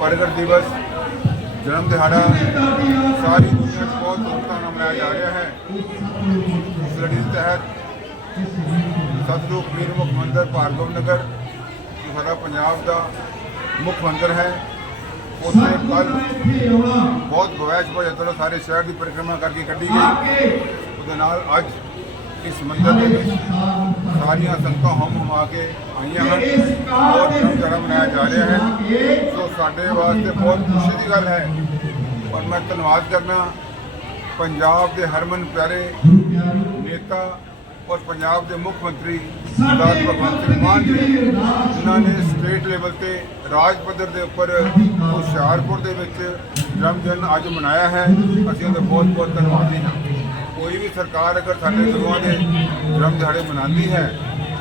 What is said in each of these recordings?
ਪ੍ਰਗਟ ਦਿਵਸ, ਜਨਮ ਦਿਹਾੜਾ, ਸਾਰੀ ਦੁਨੀਆ 'ਚ ਬਹੁਤ ਧੂਮਧਾਮ ਨਾਲ ਮਨਾਇਆ ਜਾ ਰਿਹਾ ਹੈ। ਇਸ ਲੜੀ ਦੇ ਤਹਿਤ ਸਤਲੁਕ ਪੀਰ ਮੁੱਖ ਮੰਦਰ ਭਾਰਗਵ ਨਗਰ, ਜੋ ਸਾਡਾ ਪੰਜਾਬ ਦਾ ਮੁੱਖ ਮੰਦਰ ਹੈ, ਉੱਥੇ ਕੱਲ ਬਹੁਤ ਬਵੈਸ਼ ਬਹੁਤ ਸਾਰੇ ਸ਼ਹਿਰ ਦੀ ਪਰਿਕਰਮਾ ਕਰਕੇ ਕੱਢੀ ਗਈ। ਉਹਦੇ ਨਾਲ ਅੱਜ ਇਸ ਮੰਦਰ ਦੇ ਵਿੱਚ ਸਾਰੀਆਂ ਸੰਗਤਾਂ ਹਮ ਹਮਾ ਕੇ ਆਈਆਂ ਹਨ। ਔਰ ਜਨਮ ਮਨਾਇਆ ਜਾ ਰਿਹਾ ਹੈ। ਸੋ ਸਾਡੇ ਵਾਸਤੇ ਬਹੁਤ ਖੁਸ਼ੀ ਦੀ ਗੱਲ ਹੈ। ਔਰ ਮੈਂ ਧੰਨਵਾਦ ਕਰਨਾ ਪੰਜਾਬ ਦੇ ਹਰਮਨ ਪਿਆਰੇ ਨੇਤਾ ਔਰ ਪੰਜਾਬ ਦੇ ਮੁੱਖ ਮੰਤਰੀ ਸਰਦਾਰ ਭਗਵੰਤ ਸਿੰਘ ਮਾਨ ਜੀ, ਜਿਨ੍ਹਾਂ ਨੇ ਸਟੇਟ ਲੈਵਲ ਤੇ ਰਾਜ ਪੱਧਰ ਦੇ ਉੱਪਰ ਹੁਸ਼ਿਆਰਪੁਰ ਦੇ ਵਿੱਚ ਜਨਮ ਦਿਨ ਅੱਜ ਮਨਾਇਆ ਹੈ। ਅਸੀਂ ਉਹਦਾ ਬਹੁਤ ਬਹੁਤ ਧੰਨਵਾਦੀ ਹਾਂ। ਕੋਈ ਵੀ ਸਰਕਾਰ ਅਗਰ ਸਾਡੇ ਗੁਰੂਆਂ ਦੇ ਜਨਮ ਦਿਹਾੜੇ ਮਨਾਉਂਦੀ ਹੈ,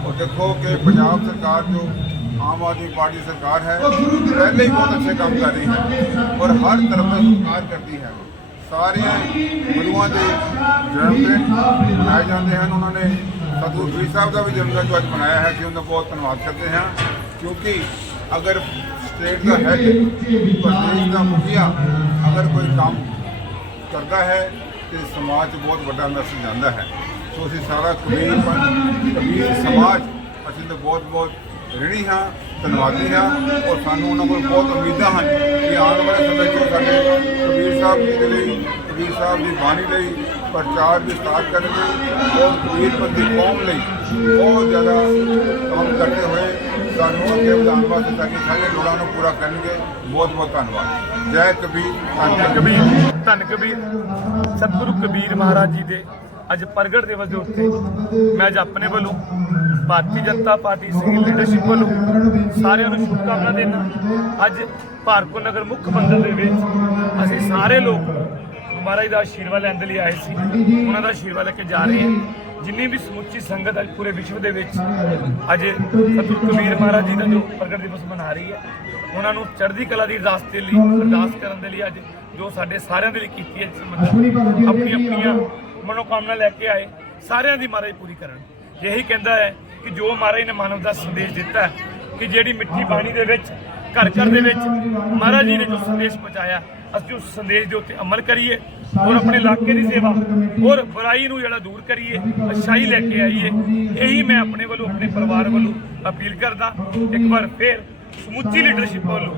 ਉਹ ਦੇਖੋ ਕਿ ਪੰਜਾਬ ਸਰਕਾਰ ਜੋ ਆਮ ਆਦਮੀ ਪਾਰਟੀ ਸਰਕਾਰ ਹੈ, ਪਹਿਲੇ ਹੀ ਬਹੁਤ ਅੱਛੇ ਕੰਮ ਕਰ ਰਹੀ ਹੈ ਔਰ ਹਰ ਤਰਫ ਦਾ ਸਤਿਕਾਰ ਕਰਦੀ ਹੈ। ਸਾਰੇ ਗੁਰੂਆਂ ਦੇ ਜਨਮ ਦਿਨ ਮਨਾਏ ਜਾਂਦੇ ਹਨ। ਉਹਨਾਂ ਨੇ ਸਤਿਗੁਰੂ ਜੀ ਸਾਹਿਬ ਦਾ ਵੀ ਜਨਮ ਦਿਨ ਜੋ ਅੱਜ ਮਨਾਇਆ ਹੈ, ਅਸੀਂ ਉਹਦਾ ਬਹੁਤ ਧੰਨਵਾਦ ਕਰਦੇ ਹਾਂ। ਕਿਉਂਕਿ ਅਗਰ ਸਟੇਟ ਦਾ ਹੈ ਪ੍ਰਦੇਸ਼ ਦਾ ਮੁਖੀਆ ਅਗਰ ਕੋਈ ਕੰਮ ਕਰਦਾ ਹੈ ਤੇ ਸਮਾਜ 'ਚ ਬਹੁਤ ਵੱਡਾ ਮੈਸੇਜ ਜਾਂਦਾ ਹੈ। ਸੋ ਅਸੀਂ ਸਾਰਾ ਕਬੀਰ ਪੰਥ ਕਬੀਰ ਸਮਾਜ ਅਸੀਂ ਤਾਂ ਬਹੁਤ ਬਹੁਤ ਰਿਣੀ ਹਾਂ, ਧੰਨਵਾਦੀ ਹਾਂ ਔਰ ਸਾਨੂੰ ਉਹਨਾਂ ਕੋਲ ਬਹੁਤ ਉਮੀਦਾਂ ਹਨ ਕਿ ਆਉਣ ਵਾਲੇ ਸਮੇਂ 'ਚ ਸਾਡੇ ਕਬੀਰ ਸਾਹਿਬ ਜੀ ਦੇ ਲਈ, ਕਬੀਰ ਸਾਹਿਬ ਦੀ ਬਾਣੀ ਲਈ ਪ੍ਰਚਾਰ ਵਿਸਤਾਰ ਲਈ ਔਰ ਕਬੀਰ ਪੰਥੀ ਕੌਮ ਲਈ ਬਹੁਤ ਜ਼ਿਆਦਾ ਕੰਮ ਕਰਦੇ ਹੋਏ ਸਾਨੂੰ ਅੱਗੇ ਵਧਾਉਣ ਵਾਸਤੇ ਤਾਂ ਕਿ ਸਾਰੀਆਂ ਲੋੜਾਂ ਨੂੰ ਪੂਰਾ ਕਰਨਗੇ। ਬਹੁਤ ਬਹੁਤ ਧੰਨਵਾਦ। ਜੈ ਕਬੀਰ ਧੰਨ ਕਬੀਰ ਧੰਨ ਕਬੀਰ। ਸਤਿਗੁਰੂ ਕਬੀਰ ਮਹਾਰਾਜ ਜੀ ਦੇ ਅੱਜ ਪ੍ਰਗਟ ਦਿਵਸ ਦੇ ਉੱਤੇ ਮੈਂ ਅੱਜ ਆਪਣੇ ਵੱਲੋਂ Bharatiya Janata Party senior leadership ਵੱਲੋਂ ਸਾਰਿਆਂ ਨੂੰ ਸ਼ੁਭਕਾਮਨਾ ਦੇਣਾ। ਅੱਜ ਭਾਰਕੋ ਨਗਰ ਮੁੱਖ ਮੰਦਿਰ ਦੇ ਵਿੱਚ ਅਸੀਂ ਸਾਰੇ ਲੋਕ ਮਹਾਰਾਜ ਦਾ ਆਸ਼ੀਰਵਾਦ ਲੈਣ ਦੇ ਲਈ ਆਏ ਸੀ। ਉਹਨਾਂ ਦਾ ਆਸ਼ੀਰਵਾਦ ਲੈ ਕੇ ਜਾ ਰਹੇ ਹਾਂ। ਜਿੰਨੀ ਵੀ ਸਮੁੱਚੀ ਸੰਗਤ ਅੱਜ ਪੂਰੇ ਵਿਸ਼ਵ ਦੇ ਵਿੱਚ ਅੱਜ ਸਤਿਗੁਰੂ ਕਬੀਰ ਮਹਾਰਾਜ ਜੀ ਦਾ ਜੋ ਪ੍ਰਗਟ ਦਿਵਸ ਮਨਾ ਰਹੀ ਹੈ ਉਹਨਾਂ ਨੂੰ ਚੜ੍ਹਦੀ ਕਲਾ ਦੀ ਅਰਦਾਸ ਦੇ ਲਈ ਅਰਦਾਸ ਕਰਨ ਦੇ ਲਈ ਅੱਜ ਜੋ ਸਾਡੇ ਸਾਰਿਆਂ ਦੇ ਲਈ ਕੀਤੀ ਹੈ ਆਪਣੀ ਆਪਣੀਆਂ ਮਨੋਕਾਮਨਾ ਲੈ ਕੇ ਆਏ ਸਾਰਿਆਂ ਦੀ ਮਹਾਰਾਜ ਪੂਰੀ ਕਰਨ। ਇਹੀ ਕਹਿੰਦਾ ਹੈ ਕਿ ਜੋ ਮਹਾਰਾਜ ਨੇ ਮਾਨਵ ਦਾ ਸੰਦੇਸ਼ ਦਿੱਤਾ ਹੈ ਕਿ ਜਿਹੜੀ ਮਿੱਠੀ ਬਾਣੀ ਦੇ ਵਿੱਚ ਘਰ ਘਰ ਦੇ ਵਿੱਚ ਮਹਾਰਾਜ ਜੀ ਨੇ ਜੋ ਸੰਦੇਸ਼ ਪਹੁੰਚਾਇਆ ਅਸੀਂ ਉਸ ਸੰਦੇਸ਼ ਦੇ ਉੱਤੇ ਅਮਲ ਕਰੀਏ। ਔਰ ਆਪਣੇ ਇਲਾਕੇ ਦੀ ਸੇਵਾ ਔਰ ਬੁਰਾਈ ਨੂੰ ਜਿਹੜਾ ਦੂਰ ਕਰੀਏ ਅੱਛਾਈ ਲੈ ਕੇ ਆਈਏ। ਇਹੀ ਮੈਂ ਆਪਣੇ ਵੱਲੋਂ ਆਪਣੇ ਪਰਿਵਾਰ ਵੱਲੋਂ ਅਪੀਲ ਕਰਦਾ। ਇੱਕ ਵਾਰ ਫੇਰ ਸਮੁੱਚੀ ਲੀਡਰਸ਼ਿਪ ਵੱਲੋਂ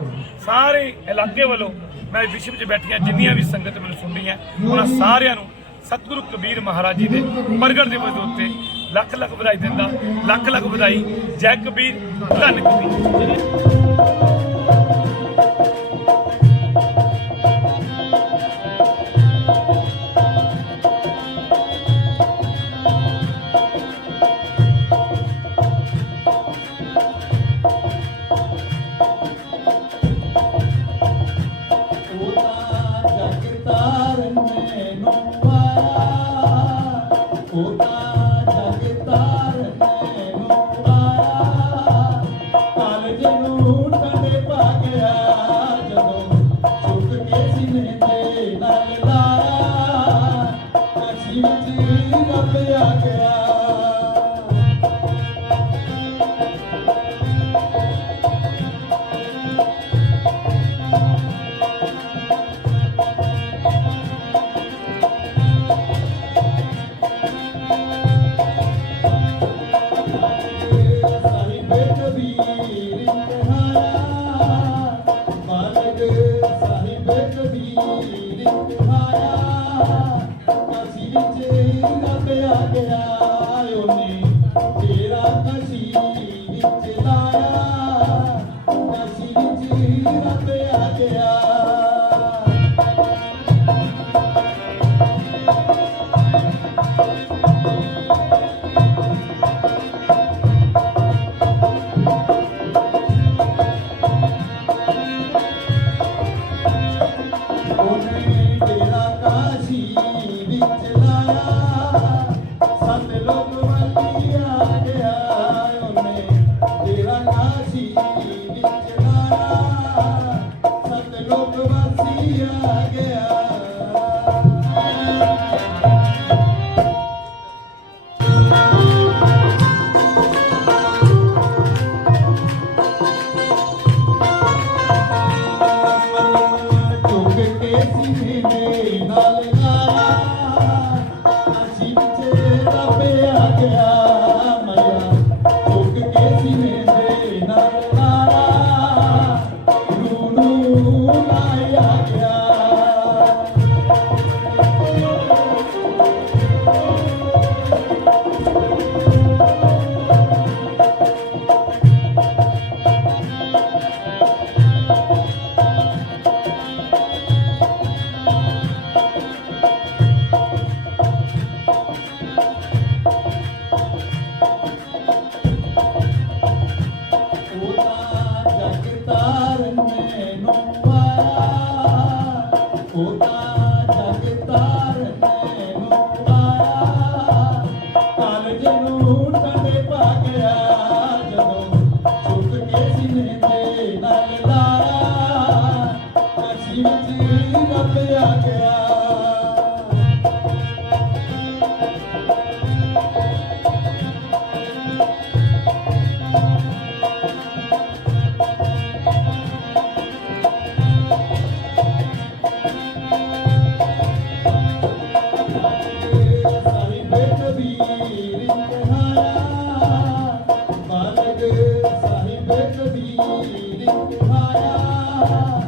ਸਾਰੇ ਇਲਾਕੇ ਵੱਲੋਂ ਮੈਂ ਵਿਸ਼ਵ 'ਚ ਬੈਠੀਆਂ ਜਿੰਨੀਆਂ ਵੀ ਸੰਗਤ ਮੈਨੂੰ ਸੁਣ ਰਹੀਆਂ ਉਹਨਾਂ ਸਾਰਿਆਂ ਨੂੰ ਸਤਿਗੁਰੂ ਕਬੀਰ ਮਹਾਰਾਜ ਜੀ ਦੇ ਪ੍ਰਗਟ ਦਿਵਸ ਦੇ ਉੱਤੇ ਲੱਖ ਲੱਖ ਵਧਾਈ ਦਿੰਦਾ ਲੱਖ ਲੱਖ ਵਧਾਈ। ਜੈ ਕਬੀਰ ਧੰਨ ਕਬੀਰ। ਵਿੱਚ ਰੱਬ ਵਿੱਚ ਰੱਬ ਆ ਗਿਆ ਸਾਹਿਬ ਕਬੀਰ ਕਹਾਇਆ